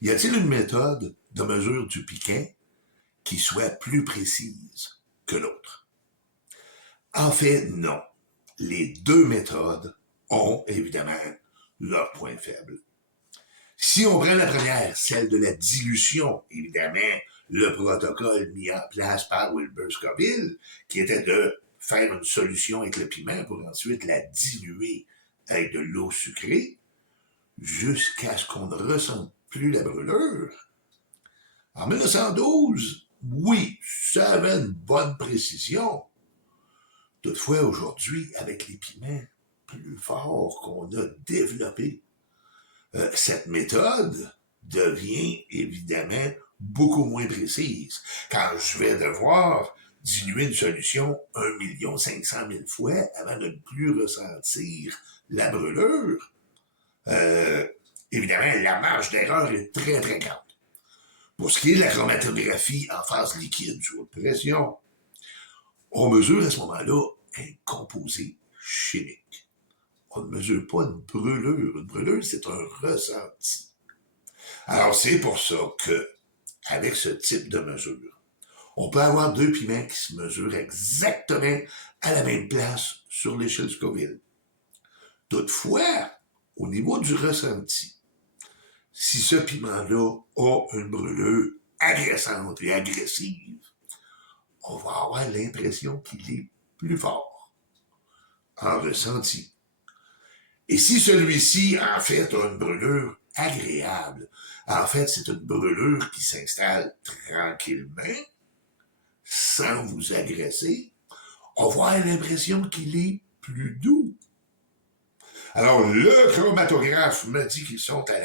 Y a-t-il une méthode de mesure du piquant qui soit plus précise que l'autre? En fait, non. Les deux méthodes ont évidemment leurs points faibles. Si on prend la première, celle de la dilution, évidemment, le protocole mis en place par Wilbur Scoville, qui était de faire une solution avec le piment pour ensuite la diluer avec de l'eau sucrée, jusqu'à ce qu'on ne ressente plus la brûlure. En 1912, oui, ça avait une bonne précision. Toutefois, aujourd'hui, avec les piments plus forts qu'on a développés, cette méthode devient évidemment beaucoup moins précise. Quand je vais devoir diluer une solution 1,5 million fois avant de ne plus ressentir la brûlure, évidemment, la marge d'erreur est très, très grande. Pour ce qui est de la chromatographie en phase liquide sous haute pression, on mesure à ce moment-là un composé chimique. On ne mesure pas une brûlure. Une brûlure, c'est un ressenti. Alors, c'est pour ça que, avec ce type de mesure, on peut avoir deux piments qui se mesurent exactement à la même place sur l'échelle Scoville. Toutefois, au niveau du ressenti, si ce piment-là a une brûlure agressante et agressive, on va avoir l'impression qu'il est plus fort en ressenti. Et si celui-ci, en fait, a une brûlure agréable, en fait, c'est une brûlure qui s'installe tranquillement, sans vous agresser, on va avoir l'impression qu'il est plus doux. Alors, le chromatographe me dit qu'ils sont à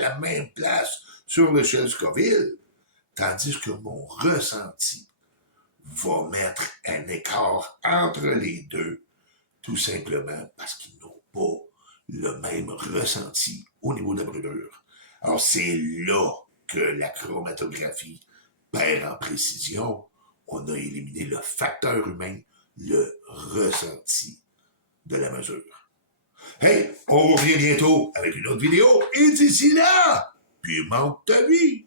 la même place sur l'échelle Scoville, tandis que mon ressenti va mettre un écart entre les deux, tout simplement parce qu'ils n'ont pas le même ressenti au niveau de la brûlure. Alors, c'est là que la chromatographie perd en précision. On a éliminé le facteur humain, le ressenti de la mesure. Hey, on revient bientôt avec une autre vidéo, et d'ici là, pimente ta vie!